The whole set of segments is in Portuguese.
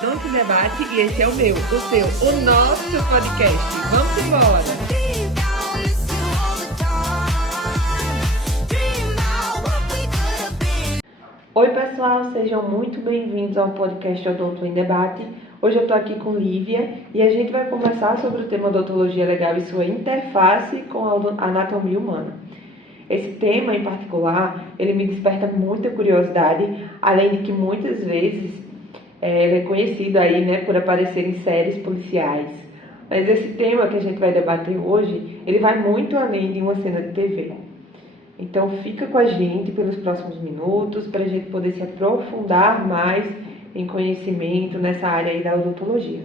Pronto Debate e esse é o meu, o seu, o nosso podcast. Vamos embora! Oi pessoal, sejam muito bem-vindos ao podcast Odonto em Debate. Hoje eu estou aqui com Lívia e a gente vai conversar sobre o tema odontologia legal e sua interface com a anatomia humana. Esse tema em particular, ele me desperta muita curiosidade, além de que muitas vezes ele é conhecido aí, né, por aparecer em séries policiais. Mas esse tema que a gente vai debater hoje, ele vai muito além de uma cena de TV. Então fica com a gente pelos próximos minutos para a gente poder se aprofundar mais em conhecimento nessa área aí da odontologia.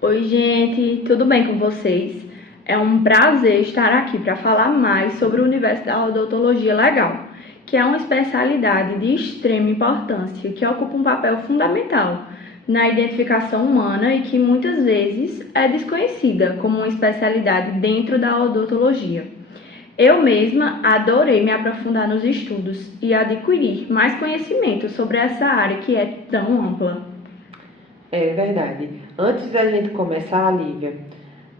Oi gente, tudo bem com vocês? É um prazer estar aqui para falar mais sobre o universo da odontologia legal, que é uma especialidade de extrema importância que ocupa um papel fundamental na identificação humana e que muitas vezes é desconhecida como uma especialidade dentro da odontologia. Eu mesma adorei me aprofundar nos estudos e adquirir mais conhecimento sobre essa área que é tão ampla. É verdade. Antes da gente começar, Lívia,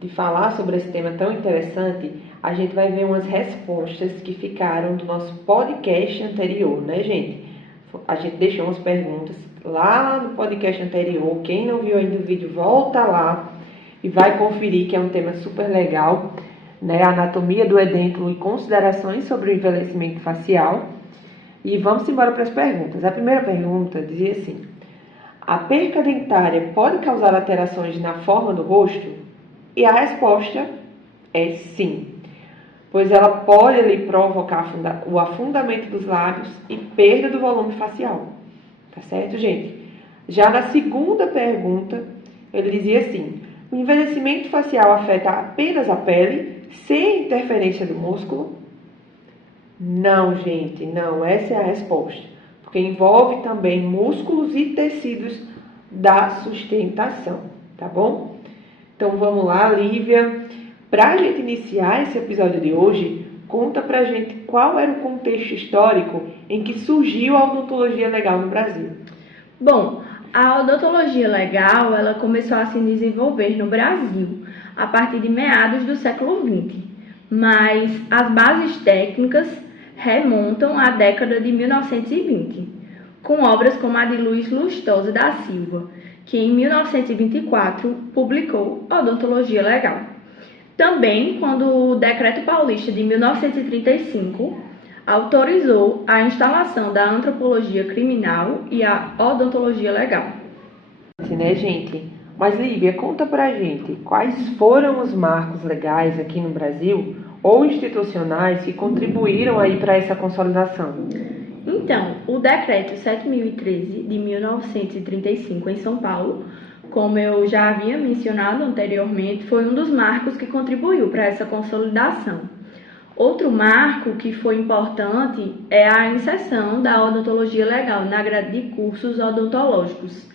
de falar sobre esse tema tão interessante, a gente vai ver umas respostas que ficaram do nosso podcast anterior, né, gente? A gente deixou umas perguntas lá no podcast anterior. Quem não viu ainda o vídeo, volta lá e vai conferir, que é um tema super legal, né? Anatomia do edêntulo e considerações sobre o envelhecimento facial. E vamos embora para as perguntas. A primeira pergunta dizia assim: a perca dentária pode causar alterações na forma do rosto? E a resposta é sim, pois ela pode ali provocar o afundamento dos lábios e perda do volume facial. Tá certo, gente? Já na segunda pergunta, ele dizia assim: o envelhecimento facial afeta apenas a pele, sem interferência do músculo? Não, gente, não. Essa é a resposta. Porque envolve também músculos e tecidos da sustentação, tá bom? Então vamos lá, Lívia. Para a gente iniciar esse episódio de hoje, conta pra gente qual era o contexto histórico em que surgiu a odontologia legal no Brasil. Bom, a odontologia legal ela começou a se desenvolver no Brasil a partir de meados do século XX, mas as bases técnicas remontam à década de 1920, com obras como a de Luiz Lustosa da Silva, que em 1924 publicou Odontologia Legal. Também quando o Decreto Paulista de 1935 autorizou a instalação da antropologia criminal e a odontologia legal. Né, gente? Mas, Lívia, conta pra gente quais foram os marcos legais aqui no Brasil ou institucionais que contribuíram aí para essa consolidação? Então, o Decreto 7.013 de 1935 em São Paulo, como eu já havia mencionado anteriormente, foi um dos marcos que contribuiu para essa consolidação. Outro marco que foi importante é a inserção da odontologia legal na grade de cursos odontológicos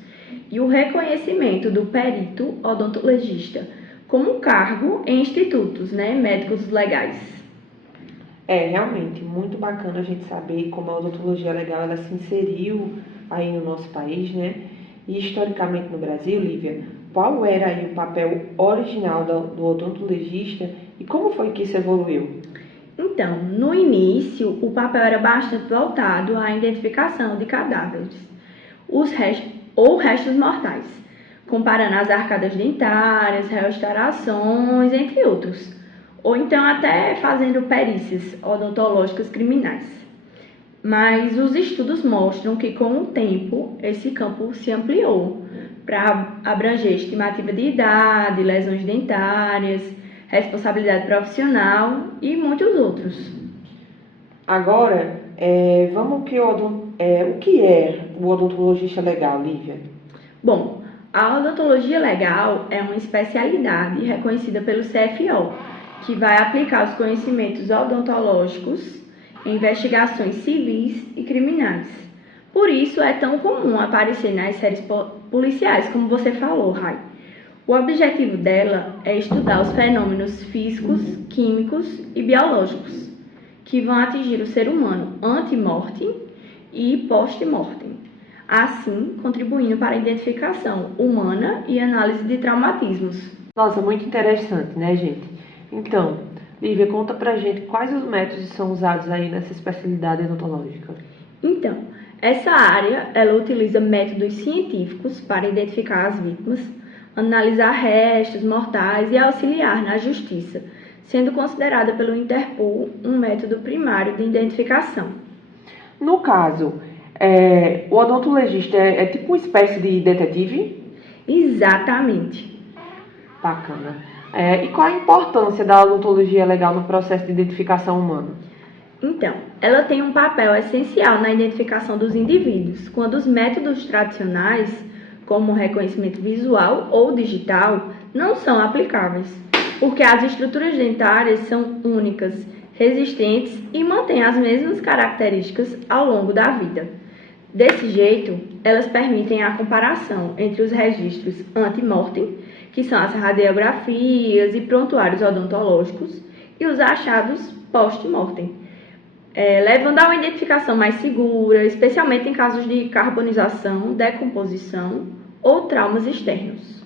e o reconhecimento do perito odontologista como um cargo em institutos, médicos legais. É realmente muito bacana a gente saber como a odontologia legal ela se inseriu aí no nosso país, né? E historicamente no Brasil, Lívia, qual era aí o papel original do odontologista e como foi que isso evoluiu? Então, no início, o papel era bastante voltado à identificação de cadáveres, restos mortais, comparando as arcadas dentárias, restaurações, entre outros, ou então até fazendo perícias odontológicas criminais. Mas os estudos mostram que, com o tempo, esse campo se ampliou para abranger estimativa de idade, lesões dentárias, responsabilidade profissional e muitos outros. Agora, o que é o odontologista legal, Lívia? Bom, a odontologia legal é uma especialidade reconhecida pelo CFO, que vai aplicar os conhecimentos odontológicos em investigações civis e criminais. Por isso é tão comum aparecer nas séries policiais, como você falou, Rai. O objetivo dela é estudar os fenômenos físicos, químicos e biológicos que vão atingir o ser humano ante-mortem e post-mortem, assim contribuindo para a identificação humana e análise de traumatismos. Nossa, muito interessante, né, gente? Então, Lívia, conta pra gente quais os métodos são usados aí nessa especialidade odontológica. Então, essa área, ela utiliza métodos científicos para identificar as vítimas, analisar restos mortais e auxiliar na justiça, sendo considerada pelo Interpol um método primário de identificação. No caso, o odontologista é tipo uma espécie de detetive? Exatamente. Bacana. E qual a importância da odontologia legal no processo de identificação humana? Então, ela tem um papel essencial na identificação dos indivíduos, quando os métodos tradicionais, como o reconhecimento visual ou digital, não são aplicáveis, porque as estruturas dentárias são únicas, resistentes e mantêm as mesmas características ao longo da vida. Desse jeito, elas permitem a comparação entre os registros ante-mortem, que são as radiografias e prontuários odontológicos, e os achados post-mortem, levando a uma identificação mais segura, especialmente em casos de carbonização, decomposição ou traumas externos.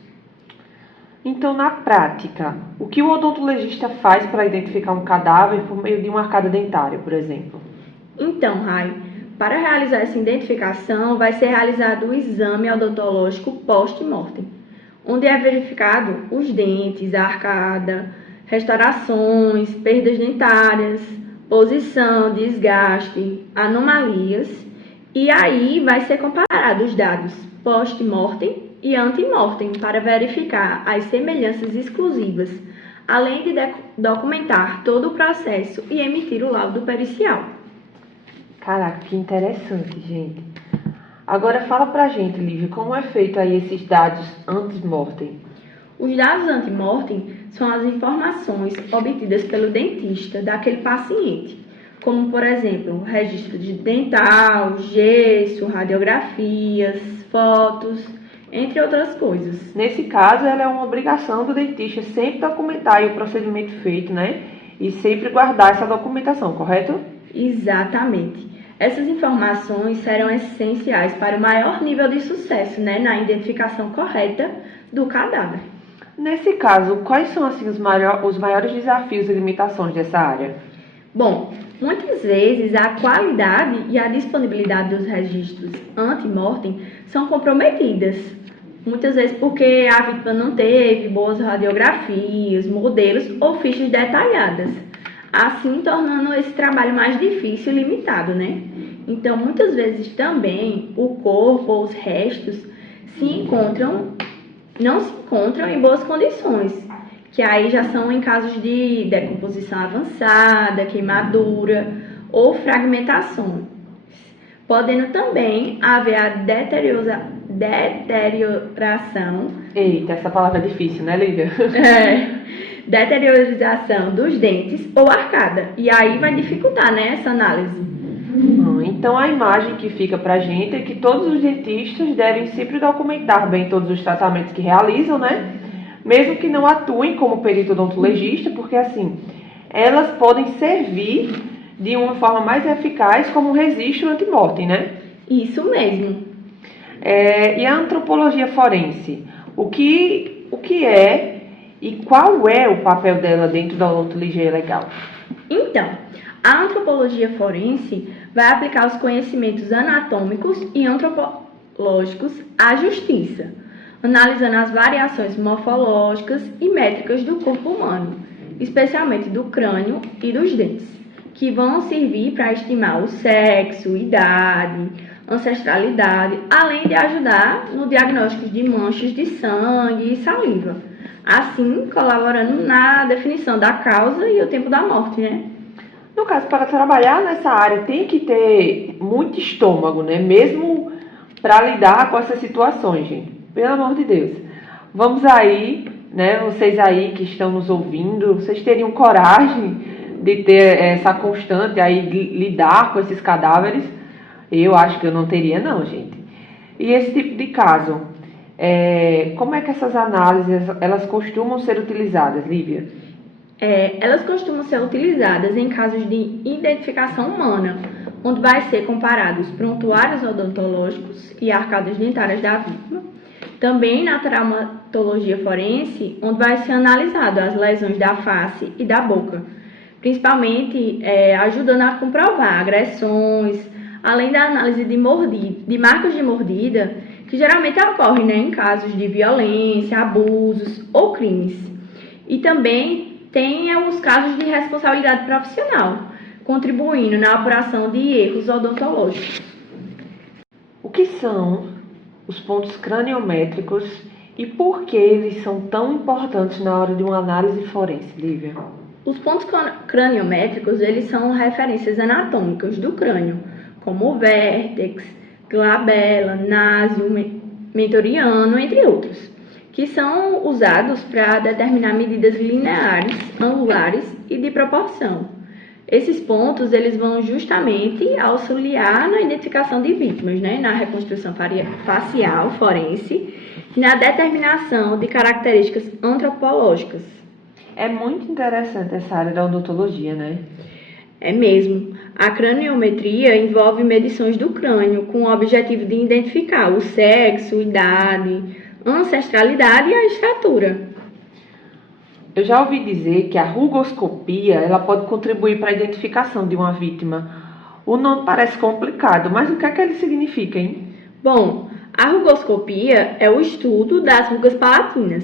Então, na prática, o que o odontologista faz para identificar um cadáver por meio de uma arcada dentária, por exemplo? Então, Rai, para realizar essa identificação, vai ser realizado o exame odontológico post-mortem, onde é verificado os dentes, a arcada, restaurações, perdas dentárias, posição, desgaste, anomalias, e aí vai ser comparado os dados post-mortem e ante-mortem para verificar as semelhanças exclusivas, além de documentar todo o processo e emitir o laudo pericial. Caraca, que interessante, gente. Agora fala pra gente, Lívia, como é feito aí esses dados ante-mortem? Os dados ante-mortem são as informações obtidas pelo dentista daquele paciente, como, por exemplo, registro de dental, gesso, radiografias, fotos, entre outras coisas. Nesse caso, ela é uma obrigação do dentista sempre documentar aí o procedimento feito, né? E sempre guardar essa documentação, correto? Exatamente. Essas informações serão essenciais para o maior nível de sucesso, né, na identificação correta do cadáver. Nesse caso, quais são assim, os maiores desafios e limitações dessa área? Bom, muitas vezes a qualidade e a disponibilidade dos registros ante-mortem são comprometidas. Muitas vezes porque a vítima não teve boas radiografias, modelos ou fichas detalhadas, assim tornando esse trabalho mais difícil e limitado, né? Então, muitas vezes também o corpo ou os restos não se encontram em boas condições, que aí já são em casos de decomposição avançada, queimadura ou fragmentação, podendo também haver a deterioração. Eita, essa palavra é difícil, né, Lívia? Deteriorização dos dentes ou arcada, e aí vai dificultar, né, essa análise. Então a imagem que fica pra gente é que todos os dentistas devem sempre documentar bem todos os tratamentos que realizam, né? Mesmo que não atuem como perito odontologista, porque assim, elas podem servir de uma forma mais eficaz como um registro ante-mortem, né? Isso mesmo. E a antropologia forense? O que é e qual é o papel dela dentro da odontologia legal? Então, a antropologia forense vai aplicar os conhecimentos anatômicos e antropológicos à justiça, analisando as variações morfológicas e métricas do corpo humano, especialmente do crânio e dos dentes, que vão servir para estimar o sexo, idade, ancestralidade, além de ajudar no diagnóstico de manchas de sangue e saliva, assim colaborando na definição da causa e o tempo da morte, né? No caso, para trabalhar nessa área tem que ter muito estômago, né? Mesmo para lidar com essas situações, gente. Pelo amor de Deus. Vamos aí, né? Vocês aí que estão nos ouvindo, vocês teriam coragem de ter essa constante aí de lidar com esses cadáveres? Eu acho que eu não teria, não, gente. E esse tipo de caso, como é que essas análises elas costumam ser utilizadas, Lívia? Elas costumam ser utilizadas em casos de identificação humana, onde vai ser comparado os prontuários odontológicos e arcadas dentárias da vítima. Também na traumatologia forense, onde vai ser analisado as lesões da face e da boca, principalmente ajudando a comprovar agressões, além da análise de marcas de mordida, que geralmente ocorrem, né, em casos de violência, abusos ou crimes. E também tem os casos de responsabilidade profissional, contribuindo na apuração de erros odontológicos. O que são os pontos craniométricos e por que eles são tão importantes na hora de uma análise forense, Lívia? Os pontos craniométricos, eles são referências anatômicas do crânio, como o vértex, glabela, naso, mentoriano, entre outros, que são usados para determinar medidas lineares, angulares e de proporção. Esses pontos, eles vão justamente auxiliar na identificação de vítimas, né, na reconstrução facial forense e na determinação de características antropológicas. É muito interessante essa área da odontologia, né? É mesmo. A craniometria envolve medições do crânio com o objetivo de identificar o sexo, idade, ancestralidade e a estatura. Eu já ouvi dizer que a rugoscopia ela pode contribuir para a identificação de uma vítima. O nome parece complicado, mas o que é que ele significa, hein? Bom, a rugoscopia é o estudo das rugas palatinas,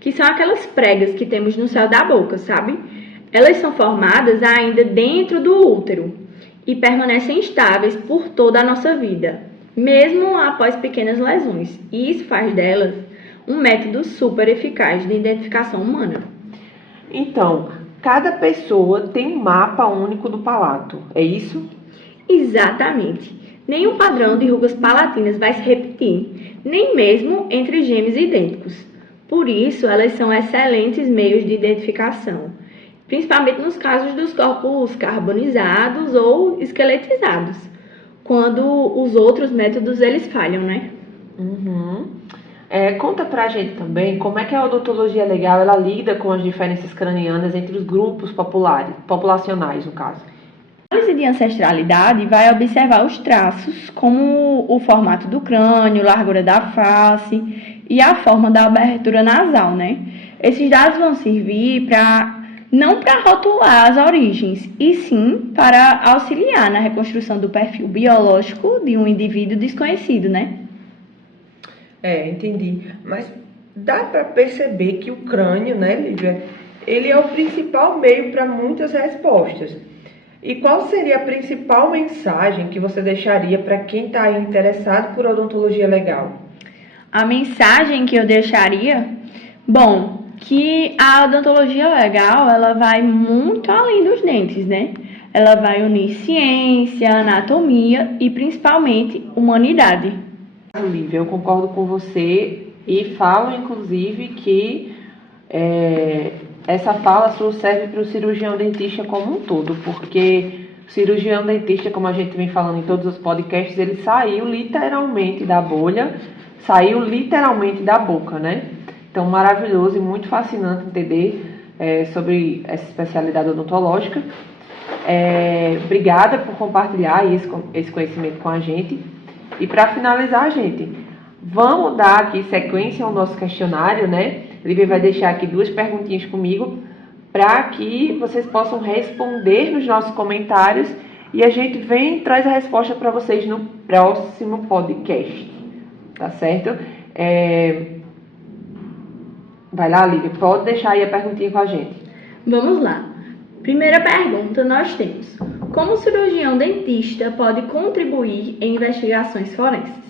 que são aquelas pregas que temos no céu da boca, sabe? Elas são formadas ainda dentro do útero e permanecem estáveis por toda a nossa vida, mesmo após pequenas lesões. E isso faz delas um método super eficaz de identificação humana. Então, cada pessoa tem um mapa único do palato, é isso? Exatamente. Nenhum padrão de rugas palatinas vai se repetir, nem mesmo entre gêmeos idênticos. Por isso, elas são excelentes meios de identificação, principalmente nos casos dos corpos carbonizados ou esqueletizados, quando os outros métodos eles falham, né? Conta pra gente também como é que a odontologia legal ela lida com as diferenças cranianas entre os grupos populacionais, no caso. A análise de ancestralidade vai observar os traços, como o formato do crânio, largura da face e a forma da abertura nasal, né? Esses dados vão servir não para rotular as origens, e sim para auxiliar na reconstrução do perfil biológico de um indivíduo desconhecido, né? Entendi. Mas dá para perceber que o crânio, né, Lívia, ele é o principal meio para muitas respostas. E qual seria a principal mensagem que você deixaria para quem está interessado por odontologia legal? A mensagem que eu deixaria? Bom, que a odontologia legal, ela vai muito além dos dentes, né? Ela vai unir ciência, anatomia e principalmente humanidade. Lívia, eu concordo com você e falo, inclusive, que essa fala sua serve para o cirurgião dentista como um todo, porque o cirurgião dentista, como a gente vem falando em todos os podcasts, ele saiu literalmente da bolha, saiu literalmente da boca, né? Então, maravilhoso e muito fascinante entender sobre essa especialidade odontológica. Obrigada por compartilhar esse conhecimento com a gente. E para finalizar, gente, vamos dar aqui sequência ao nosso questionário, né? Lívia vai deixar aqui 2 perguntinhas comigo para que vocês possam responder nos nossos comentários e a gente vem e traz a resposta para vocês no próximo podcast, tá certo? Vai lá, Lívia, pode deixar aí a perguntinha com a gente. Vamos lá. Primeira pergunta nós temos: como o cirurgião dentista pode contribuir em investigações forenses?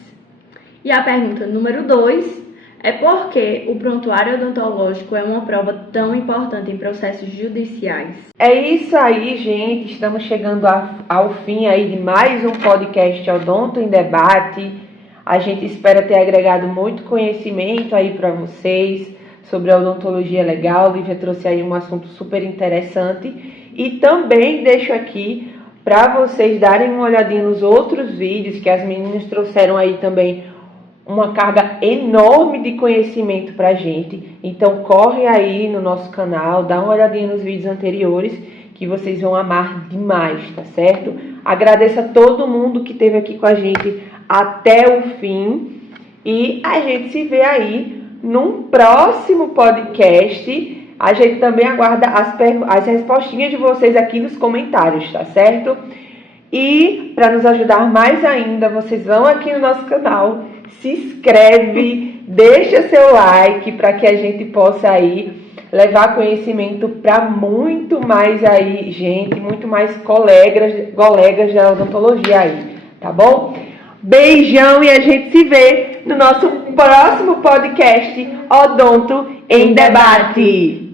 E a pergunta número 2 é por que o prontuário odontológico é uma prova tão importante em processos judiciais? É isso aí, gente. Estamos chegando ao fim aí de mais um podcast Odonto em Debate. A gente espera ter agregado muito conhecimento aí para vocês sobre a odontologia legal. Lívia trouxe aí um assunto super interessante. E também deixo aqui para vocês darem uma olhadinha nos outros vídeos que as meninas trouxeram aí também uma carga enorme de conhecimento pra gente. Então corre aí no nosso canal, dá uma olhadinha nos vídeos anteriores que vocês vão amar demais, tá certo? Agradeço a todo mundo que esteve aqui com a gente até o fim. E a gente se vê aí num próximo podcast. A gente também aguarda as respostinhas de vocês aqui nos comentários, tá certo? E para nos ajudar mais ainda, vocês vão aqui no nosso canal, se inscreve, deixa seu like para que a gente possa aí levar conhecimento para muito mais aí gente, muito mais colegas da odontologia aí, tá bom? Beijão e a gente se vê no nosso próximo podcast Odonto em Debate.